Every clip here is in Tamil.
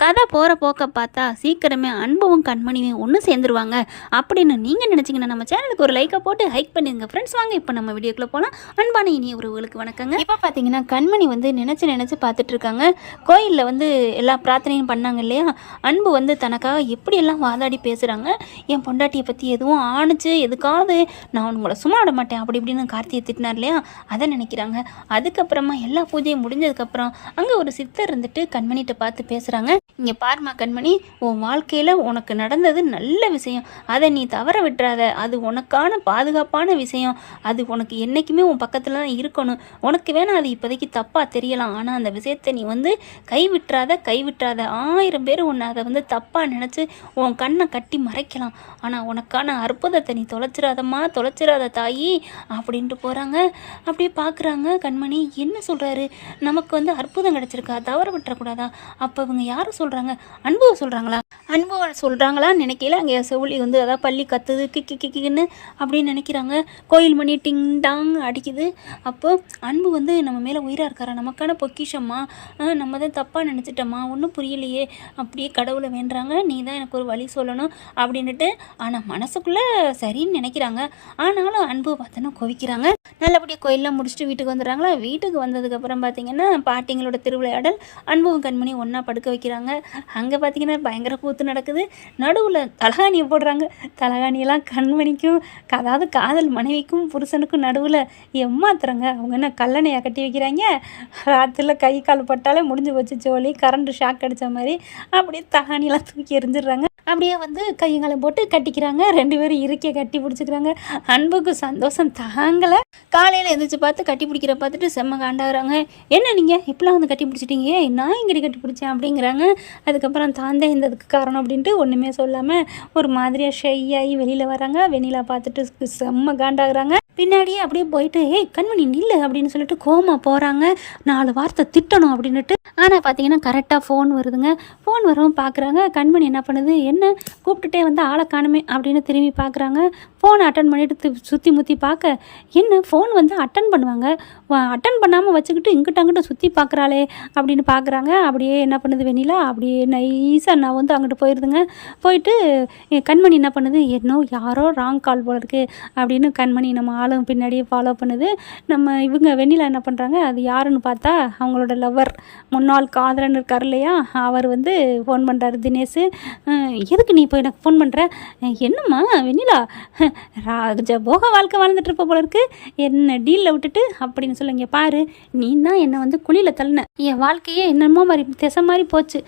கதை போகிற போக்க பார்த்தா சீக்கிரமே அன்பும் கண்மணியும் ஒன்று சேர்ந்துருவாங்க அப்படின்னு நீங்கள் நினச்சிங்கன்னா நம்ம சேனலுக்கு ஒரு லைக்கை போட்டு ஹைக் பண்ணிடுங்க ஃப்ரெண்ட்ஸ். வாங்க இப்போ நம்ம வீடியோக்குள்ளே போகலாம். அன்பான இனிய உறவுகளுக்கு வணக்கங்க. இப்போ பார்த்தீங்கன்னா கண்மணி நினச்சி பார்த்துட்டு இருக்காங்க. கோயிலில் எல்லா பிரார்த்தனையும் பண்ணாங்க இல்லையா. அன்பு தனக்காக எப்படியெல்லாம் வாதாடி பேசுகிறாங்க. என் பொண்டாட்டியை பற்றி எதுவும் ஆணுச்சு, எதுக்காவது நான் உங்களை சும்மா விட மாட்டேன் அப்படி இப்படின்னு கார்த்தியை திட்டினார் இல்லையா, அதை நினைக்கிறாங்க. அதுக்கப்புறமா எல்லா பூஜையும் முடிஞ்சதுக்கப்புறம் அங்கே ஒரு சித்தர் கண்மணிகிட்ட பார்த்து பேசுகிறாங்க. இங்கே பாருமா கண்மணி, உன் வாழ்க்கையில் உனக்கு நடந்தது நல்ல விஷயம், அதை நீ தவற விட்டுறாத. அது உனக்கான பாதுகாப்பான விஷயம். அது உனக்கு என்றைக்குமே உன் பக்கத்தில் தான் இருக்கணும். உனக்கு வேணால் அது இப்போதைக்கு தப்பாக தெரியலாம், ஆனால் அந்த விஷயத்தை நீ கைவிட்டுறாத. 1000 பேர் உன்னை அதை தப்பாக நினச்சி உன் கண்ணை கட்டி மறைக்கலாம், ஆனால் உனக்கான அற்புதத்தை நீ தொலைச்சிடாத தாயி அப்படின்ட்டு போகிறாங்க. அப்படியே பார்க்குறாங்க. கண்மணி என்ன சொல்கிறாரு, நமக்கு அற்புதம் கிடச்சிருக்கா, தவற விட்டுறக்கூடாதா? அப்போ இவங்க யாரும் சொல்கிறாங்க, அன்புவை சொல்கிறாங்களா? அன்புவை சொல்கிறாங்களான்னு நினைக்கல. அங்கே செவிலி அதாவது பள்ளி கத்துது கிக்கின்னு அப்படின்னு நினைக்கிறாங்க. கோயில் மணி டிங் டாங் அடிக்குது. அப்போ அன்பு நம்ம மேலே உயிராக இருக்காரா, நமக்கான பொக்கிஷம்மா, நம்ம தான் தப்பாக நினச்சிட்டோம்மா, ஒன்றும் புரியலையே. அப்படியே கடவுளை வேண்டுறாங்க, நீ தான் எனக்கு ஒரு வழி சொல்லணும் அப்படின்ட்டு. ஆனால் மனசுக்குள்ளே சரின்னு நினைக்கிறாங்க. ஆனாலும் அன்புவை பார்த்தோன்னா கோவிக்கிறாங்க. நல்லபடியாக கோயிலெலாம் முடிச்சுட்டு வீட்டுக்கு வந்துடுறாங்களா. வீட்டுக்கு வந்ததுக்கப்புறம் பார்த்திங்கன்னா பாட்டிங்களோட திருவிளையாடல். அன்பும் கண்மணி ஒன்றா படுக்க வைக்கிறாங்க. அங்கே பார்த்திங்கன்னா பயங்கர கூத்து நடக்குது. நடுவில் தலகாணியை போடுறாங்க. தலகாணியெல்லாம் கண்மணிக்கும் அதாவது காதல் மனைவிக்கும் புருஷனுக்கும் நடுவில் ஏமாத்துறாங்க. அவங்க என்ன கல்லணையாக கட்டி வைக்கிறாங்க. ராத்திரியில் கை கால் பட்டாலே முடிஞ்சு வச்சு ஜோலி, கரண்ட் ஷாக் அடித்த மாதிரி அப்படியே தலகாணியெல்லாம் தூக்கி எரிஞ்சிடுறாங்க. அப்படியே கையங்களை போட்டு கட்டிக்கிறாங்க. 2 பேரும் இறுக்கிய கட்டி பிடிச்சிக்கிறாங்க. அன்புக்கு சந்தோஷம் தாங்கலை. காலையில் எழுந்திரிச்சு பார்த்து கட்டி பிடிக்கிற பார்த்துட்டு செம்ம காண்டாகிறாங்க. என்ன நீங்கள் இப்பெல்லாம் கட்டி பிடிச்சிட்டீங்க, நான் இங்கடி கட்டி பிடிச்சேன் அப்படிங்கிறாங்க. அதுக்கப்புறம் தாந்தே இந்ததுக்கு காரணம் அப்படின்ட்டு ஒன்றுமே சொல்லாமல் ஒரு மாதிரியாக ஷையாகி வெளியில் வராங்க. வெண்ணிலா பார்த்துட்டு செம்ம காண்டாகிறாங்க. பின்னாடியே அப்படியே போயிட்டு கண்மணி நில்லு அப்படின்னு சொல்லிட்டு கோமா போகிறாங்க. 4 வார்த்தை திட்டணும் அப்படின்னுட்டு. ஆனால் பார்த்தீங்கன்னா கரெக்டாக ஃபோன் வருதுங்க. ஃபோன் வரவும் பார்க்குறாங்க. கண்மணி என்ன பண்ணுது, என்ன கூப்பிட்டுட்டே ஆளை காணுமே அப்படின்னு திரும்பி பார்க்குறாங்க. ஃபோனை அட்டன் பண்ணிட்டு சுற்றி முற்றி பார்க்க என்ன ஃபோன் அட்டன் பண்ணுவாங்க, அட்டன் பண்ணாமல் வச்சுக்கிட்டு இங்கிட்ட அங்கிட்ட சுற்றி பார்க்குறாளே அப்படின்னு பார்க்குறாங்க. அப்படியே என்ன பண்ணுது வெண்ணிலா, அப்படியே நைஸாக நான் அங்கிட்டு போயிடுதுங்க. போயிட்டு கண்மணி என்ன பண்ணுது, யாரோ ராங் கால் போல இருக்குது அப்படின்னு கண்மணி நம்ம ஆளும் பின்னாடியே ஃபாலோ பண்ணுது. நம்ம இவங்க வெண்ணிலா என்ன பண்ணுறாங்க, அது யாருன்னு பார்த்தா அவங்களோட லவ்வர், முன்னாள் காதலன் இருக்கார் இல்லையா, அவர் ஃபோன் பண்ணுறாரு. தினேஷ், எதுக்கு நீ இப்போ எனக்கு ஃபோன் பண்ணுற? என்னம்மா வெண்ணிலா, போக வாழ்க்கை வாழ்ந்துட்டு போல இருக்கு, என்ன டீலில் விட்டுட்டு அப்படின்னு சொல்ல. இங்கே பாரு, நீ தான் என்னை குழியில் தள்ளின, என் வாழ்க்கையே என்னமோ மாதிரி திசை மாதிரி போச்சு,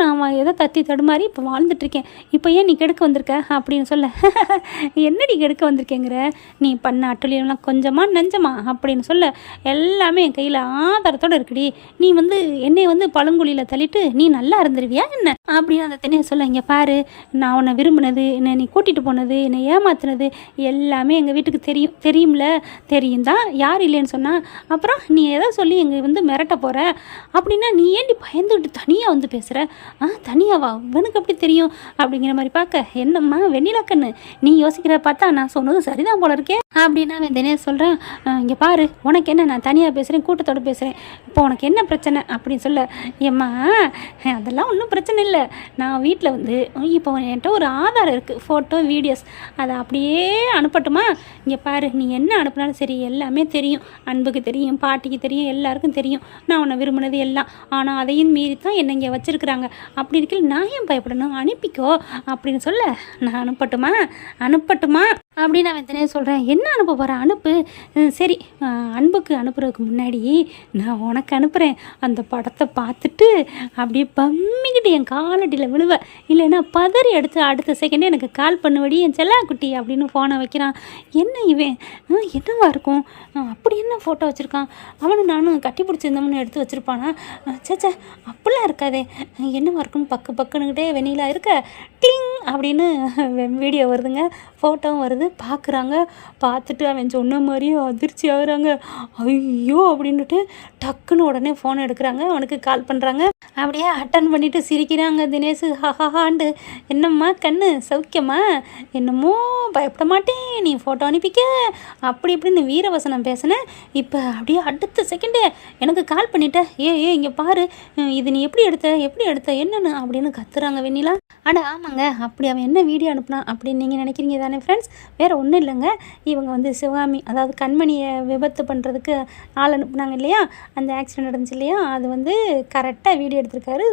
நான் ஏதோ தத்தி தடுமாறி இப்போ வாழ்ந்துட்டுருக்கேன், இப்போ ஏன் நீ கெடுக்க வந்திருக்க அப்படின்னு சொல்ல. என்னடி கெடுக்க வந்திருக்கேங்கிற, நீ பண்ண அட்டலியெல்லாம் கொஞ்சமாக நெஞ்சமா அப்படின்னு சொல்ல. எல்லாமே என் கையில் ஆதாரத்தோடு இருக்குடி, நீ என்னை பழங்குழியில் தள்ளிட்டு நீ நல்லா இருந்துருவியா என்ன அப்படின்னு அந்த தினையை சொல்ல. இங்கே பாரு, நான் உன்னை விரும்பினது, என்னை நீ கூட்டிகிட்டு போனது, என்னை ஏமாத்துனது எல்லாமே எங்கள் வீட்டுக்கு தெரியும்ல. தெரியும் தான், யார் இல்லைன்னு சொன்னால். அப்புறம் நீ எதை சொல்லி எங்கள் மிரட்ட போகிற அப்படின்னா, நீ ஏன்டி பயந்துக்கிட்டு தனியாக பேசுகிற? தனியாவா, உனக்கு அப்படி தெரியும் அப்படிங்கிற மாதிரி பார்க்க. என்னம்மா வெண்ணிலா கண்ணு, நீ யோசிக்கிற பார்த்தா நான் சொன்னது சரிதான் போல இருக்கே அப்படின்னா அவன் தினேஷ் சொல்கிறேன். இங்கே பாரு, உனக்கு என்ன, நான் தனியாக பேசுகிறேன், கூட்டத்தோடு பேசுகிறேன், இப்போ உனக்கு என்ன பிரச்சனை அப்படின்னு சொல்ல. ஏம்மா அதெல்லாம் ஒன்றும் பிரச்சனை இல்லை, நான் வீட்டில் இப்போ என்கிட்ட ஒரு ஆதாரம் இருக்குது, ஃபோட்டோ வீடியோஸ், அதை அப்படியே அனுப்பட்டுமா? இங்கே பாரு, நீ என்ன அனுப்புனாலும் சரி, எல்லாமே தெரியும், அன்புக்கு தெரியும், பாட்டிக்கு தெரியும், எல்லாருக்கும் தெரியும் நான் உன்னை விரும்பினது எல்லாம். ஆனால் அதையும் மீறி தான் என்னை இங்கே வச்சுருக்குறாங்க. அப்படி இருக்கல நான் ஏன் பயப்படணும், அனுப்பிக்கோ அப்படின்னு சொல்ல. நான் அனுப்பட்டுமா அப்படின்னு அவன் தினே சொல்கிறேன். என்ன அனுப்ப போகிறேன், அனுப்பு. சரி, அன்புக்கு அனுப்புறதுக்கு முன்னாடி நான் உனக்கு அனுப்புகிறேன், அந்த படத்தை பார்த்துட்டு அப்படியே பம்மிக்கிட்டு என் காலடியில் விழுவ, இல்லைன்னா பதறி அடுத்த செகண்டே எனக்கு கால் பண்ணுவடி என் செல்லா குட்டி அப்படின்னு ஃபோனை வைக்கிறான். என்ன இவன் என்னவா இருக்கும், அப்படி என்ன ஃபோட்டோ வச்சுருக்கான், அவனு நானும் கட்டி பிடிச்சிருந்தோம்னு எடுத்து வச்சுருப்பானா? சேச்சே அப்படிலாம் இருக்காதே, என்னவா இருக்குன்னு பக்குன்னுக்கிட்டே வெண்ணிலா இருக்க. டிங் அப்படின்னு வீடியோ வருதுங்க, ஃபோட்டோவும் வருது. பார்க்குறாங்க, பார்த்துட்டு அவன் சொன்ன மாதிரியே அதிர்ச்சி ஆகுறாங்க. ஐயோ அப்படின்ட்டு டக்குன்னு உடனே ஃபோன் எடுக்கிறாங்க, அவனுக்கு கால் பண்ணுறாங்க. அப்படியே அட்டன் பண்ணிவிட்டு சிரிக்கிறாங்க தினேஷ். ஹஹாண்டு, என்னம்மா கண்ணு சௌக்கியமா, என்னமோ பயப்பட மாட்டேன், நீ ஃபோட்டோ அனுப்பிக்க அப்படி இப்படின்னு வீரவசனம் பேசினேன். இப்போ அப்படியே அடுத்த செகண்டே எனக்கு கால் பண்ணிட்டேன். இங்கே பாரு, இது நீ எப்படி எடுத்த என்னன்னு அப்படின்னு கத்துறாங்க வெண்ணிலா. அட ஆமாங்க, அப்படி அவன் என்ன வீடியோ அனுப்புனான் அப்படின்னு நீங்கள் நினைக்கிறீங்க தானே ஃப்ரெண்ட்ஸ்? வேறு ஒன்றும் இல்லைங்க, இவங்க வந்து சிவகாமி அதாவது கண்மணியை விபத்து பண்ணுறதுக்கு ஆள் அனுப்புனாங்க இல்லையா, அந்த ஆக்சிடென்ட் நடந்துச்சு இல்லையா, அது வந்து கரெக்டாக வீடியோ எடுத்திருக்காரு,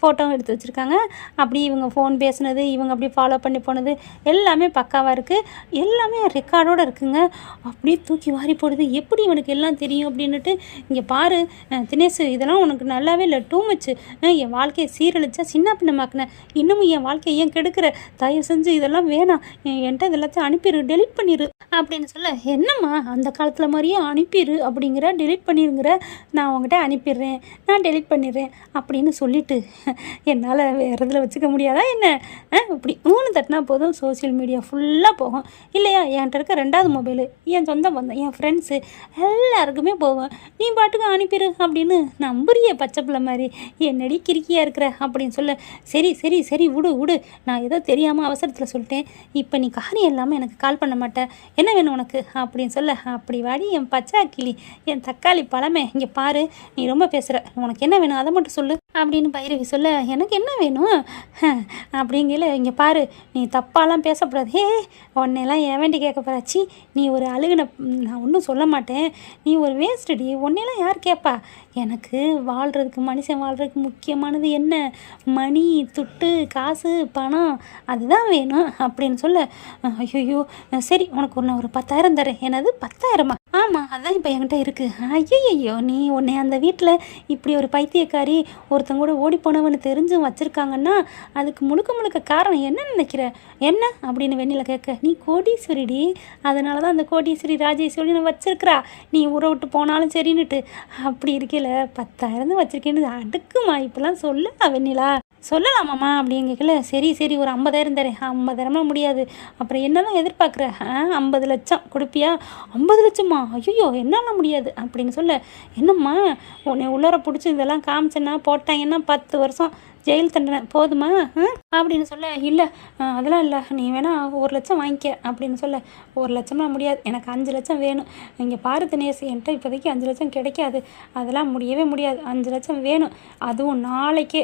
ஃபோட்டோவும் எடுத்து வச்சுருக்காங்க. அப்படி இவங்க ஃபோன் பேசுனது, இவங்க அப்படி ஃபாலோ பண்ணி போனது எல்லாமே பக்காவாக இருக்குது, எல்லாமே ரெக்கார்டோடு இருக்குங்க. அப்படியே தூக்கி வாரி போடுது. எப்படி இவனுக்கு எல்லாம் தெரியும் அப்படின்னுட்டு. இங்கே பாரு தினேஷ், இதெல்லாம் உனக்கு நல்லாவே இல்லை, டூ மச்சு. என் வாழ்க்கையை சீரழிச்சா சின்ன பின்னமாக்குனேன், இன்னமும் என் வாழ்க்கையை ஏன் கெடுக்கிற, தயவு செஞ்சு இதெல்லாம் வேணாம், என்கிட்ட இதெல்லாத்தையும் அனுப்பிடு, டெலிட் பண்ணிடு அப்படின்னு சொல்ல. என்னம்மா அந்த காலத்தில் மாதிரியே அனுப்பிடு அப்படிங்கிற, டெலிட் பண்ணிடுங்கிற, நான் உங்ககிட்ட அனுப்பிடுறேன், நான் டெலிட் பண்ணிடுறேன் அப்படின்னு சொல்லிட்டு என்னால் வேறு இதில் வச்சுக்க முடியாதா என்ன? இப்படி 3 தட்டினா போதும், சோசியல் மீடியா ஃபுல்லாக போகும் இல்லையா? என்கிட்ட இருக்க 2வது மொபைலு, என் சொந்த பந்தம், என் ஃப்ரெண்ட்ஸு எல்லாருக்குமே போகும். நீ பாட்டுக்கு அனுப்பிடு அப்படின்னு நம்புறிய பச்சை பிள்ளை மாதிரி, என்னடி கிறுக்கியாக இருக்கிற அப்படின்னு சொல்ல. சரி சரி சரி விடு, நான் ஏதோ தெரியாமல் அவசரத்தில் சொல்லிட்டேன், இப்போ நீ காரியம் இல்லாமல் எனக்கு கால் பண்ண மாட்டேன், என்ன வேணும் உனக்கு அப்படின்னு சொல்ல. அப்படி வாடி என் பச்சை கிளி, என் தக்காளி பழமே, இங்கே பாரு நீ ரொம்ப பேசுகிற, உனக்கு என்ன வேணும் அதை மட்டும் சொல்லு அப்படின்னு பைரவி சொல்ல. எனக்கு என்ன வேணும் அப்படிங்கல. இங்கே பாரு, நீ தப்பாலாம் பேசக்கூடாது, உன்னையெல்லாம் ஏன் வேண்டி கேட்க போறாச்சி, நீ ஒரு அழுகுன, நான் ஒன்றும் சொல்ல மாட்டேன், நீ ஒரு வேஸ்டடி, உன்னையெல்லாம் யார் கேட்பா, எனக்கு வாழ்கிறதுக்கு, மனுஷன் வாழ்கிறதுக்கு முக்கியமானது என்ன, மணி, துட்டு, காசு, பணம், அதுதான் வேணும் அப்படின்னு சொல்ல. ஐயோ சரி, உனக்கு ஒரு 10,000 தரேன். என்னது 10,000மா? ஆமாம், அதான் இப்போ என்கிட்ட இருக்குது. ஐயோ நீ உன்னை அந்த வீட்டில் இப்படி ஒரு பைத்தியக்காரி ஒருத்தங்க கூட ஓடி போனவன்னு தெரிஞ்சும் வச்சுருக்காங்கன்னா அதுக்கு முழுக்க காரணம் என்ன நினைக்கிற, என்ன அப்படின்னு வெண்ணில கேட்க. நீ கோடீஸ்வரிடி, அதனால தான் அந்த கோடீஸ்வரி ராஜேஸ்வரின்னு வச்சிருக்கிறா, நீ ஊரை விட்டு போனாலும் சரின்னுட்டு. அப்படி இருக்கையில் 10,000 வச்சுருக்கேன்னு அடுக்குமா இப்பெல்லாம் சொல்ல வெண்ணிலா. சொல்லலாமாம்மா அப்படின்னு கேட்கல. சரி ஒரு 50,000 தரேன். 50,000 முடியாது, அப்புறம் என்னதான் எதிர்பார்க்குற, 50 லட்சம் கொடுப்பியா? 50 லட்சமா? ஐயோ என்னால் முடியாது அப்படின்னு சொல்ல. என்னம்மா உன்னை உள்ளார பிடிச்சி இதெல்லாம் காமிச்சேன்னா போட்டாங்கன்னா 10 வருஷம் ஜெயில் தண்டனை போதுமா அப்படின்னு சொல்ல. இல்லை அதெல்லாம் இல்லை, நீ வேணா 1 லட்சம் வாங்கிக்க அப்படின்னு சொல்ல. 1 லட்சம்லாம் முடியாது, எனக்கு 5 லட்சம் வேணும். இங்கே பாரு தினேஷ், என்கிட்ட இப்போதைக்கு 5 லட்சம் கிடைக்காது, அதெல்லாம் முடியவே முடியாது, 5 லட்சம் வேணும், அதுவும் நாளைக்கு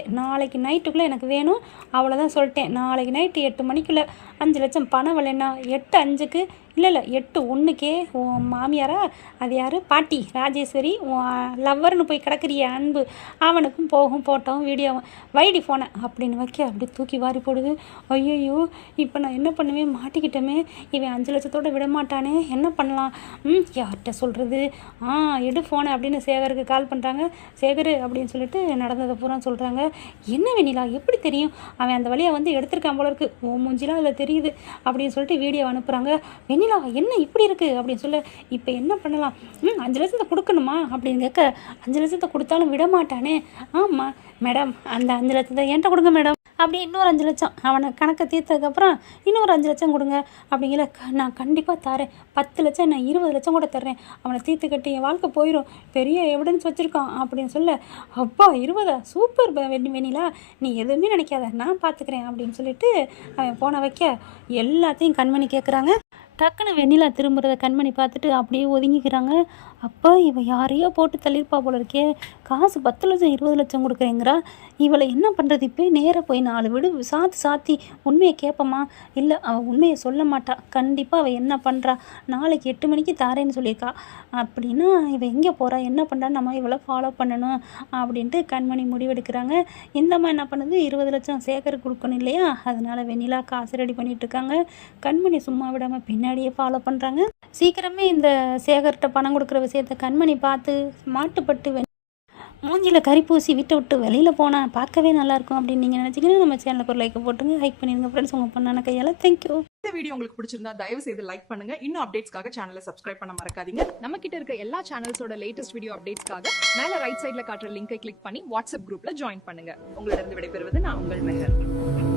நைட்டுக்குள்ளே எனக்கு வேணும், அவ்வளோதான் சொல்லிட்டேன். நாளைக்கு நைட்டு 8 மணிக்குள்ளே 5 லட்சம் பணம் விலைன்னா 8:05க்கு இல்லை 8:01க்கே உன் மாமியாரா, அது யார், பாட்டி ராஜேஸ்வரி, உன் லவ்வர்னு போய் கிடக்குறிய அன்பு, அவனுக்கும் போகும் போட்டோம் வீடியோவும், வைடி ஃபோனை அப்படின்னு வைக்க. அப்படி தூக்கி வாரி போடுது. ஐயோ இப்போ நான் என்ன பண்ணுவேன், மாட்டிக்கிட்டோமே, இவன் 5 லட்சத்தோடு விட மாட்டானே, என்ன பண்ணலாம், யார்கிட்ட சொல்கிறது, எடு ஃபோனை அப்படின்னு சேகருக்கு கால் பண்ணுறாங்க. சேகர் அப்படின்னு சொல்லிட்டு நடந்ததை பூரா சொல்கிறாங்க. என்ன வெண்ணிலா எப்படி தெரியும், அவன் அந்த வழியாக வந்து எடுத்திருக்கான் போல இருக்குது, ஓ மூஞ்சிலாம் அதில் தெரியுது அப்படின்னு சொல்லிட்டு வீடியோ அனுப்புகிறாங்க. வெண்ணிலா என்ன இப்படி இருக்குது அப்படின்னு சொல்ல. இப்போ என்ன பண்ணலாம், 5 லட்சத்தை கொடுக்கணுமா அப்படின்னு கேட்க. 5 லட்சத்தை கொடுத்தாலும் விட மாட்டானே. ஆமாம் மேடம், அந்த 5 லட்சத்தை என்கிட்ட கொடுங்க மேடம், அப்படி இன்னொரு 5 லட்சம் அவனை கணக்கை தீர்த்ததுக்கப்புறம் இன்னொரு 5 லட்சம் கொடுங்க அப்படிங்கிற. நான் கண்டிப்பாக தரேன், 10 லட்சம், நான் 20 லட்சம் கூட தர்றேன், அவனை தீர்த்து கட்டி என் வாழ்க்கை போயிடும், பெரிய எவிடன்ஸ் வச்சுருக்கான் அப்படின்னு சொல்ல. அப்பா 20 சூப்பர் வெண்ணிலா, நீ எதுவுமே நினைக்காத, நான் பார்த்துக்கிறேன் அப்படின்னு சொல்லிட்டு அவன் போன வைக்க. எல்லாத்தையும் கண்மணி கேட்குறாங்க. டக்குன்னு வெண்ணிலா திரும்புறத கண்மணி பார்த்துட்டு அப்படியே ஒதுங்கிக்கிறாங்க. அப்போ இவன் யாரையோ போட்டு தள்ளியிருப்பா போல இருக்கே, காசு 10 லட்சம் 20 லட்சம் கொடுக்குறேங்கிறா, இவளை என்ன பண்ணுறது, இப்போ நேராக போய் 4 வீடு சாத்தி உண்மையை கேட்போமா? இல்லை, அவள் உண்மையை சொல்ல மாட்டா, கண்டிப்பாக அவள் என்ன பண்ணுறா, நாளைக்கு 8 மணிக்கு தாரேன்னு சொல்லியிருக்கா, அப்படின்னா இவள் எங்கே போகிறா, என்ன பண்ணுறான்னு நம்ம இவளை ஃபாலோ பண்ணணும் அப்படின்ட்டு கண்மணி முடிவெடுக்கிறாங்க. இந்தம்மா என்ன பண்ணுது, 20 லட்சம் சேகர் கொடுக்கணும் இல்லையா, அதனால் வெண்ணிலா காசு ரெடி பண்ணிகிட்ருக்காங்க. கண்மணி சும்மா விடாமல் பின்னாடியே ஃபாலோ பண்ணுறாங்க. சீக்கிரமே இந்த சேகர்கிட்ட பணம் கொடுக்குற விஷயத்தை கண்மணி பார்த்து மாட்டுப்பட்டு மூஞ்சியில் கறி பூசி விட்டு வெளியில் போனால் பார்க்கவே நல்லாயிருக்கும் அப்படின்னு நீங்கள் நினச்சிங்கன்னா நம்ம சேனலுக்கு ஒரு லைக் போட்டுங்க, ஹைக் பண்ணிடுங்க ஃப்ரெண்ட்ஸ், உங்கள் பொண்ணான கையால். தேங்க்யூ. இந்த வீடியோ உங்களுக்கு பிடிச்சிருந்தா தயவு செய்து லைக் பண்ணுங்க. இன்னும் அப்டேட்ஸ்க்காக சேனலை சப்ஸ்கிரைப் பண்ண மறக்காதீங்க. நம்ம கிட்ட இருக்க எல்லா சேனல்ஸோட லேட்டஸ்ட் வீடியோ அப்டேட்ஸ்க்காக மேல ரைட் சைட்ல காட்டுற லிங்கை கிளிக் பண்ணி வாட்ஸ்அப் குரூப்ல ஜாயின் பண்ணுங்க. உங்களிடம் விடைபெறுவது நான் உங்கள் மெஹர்.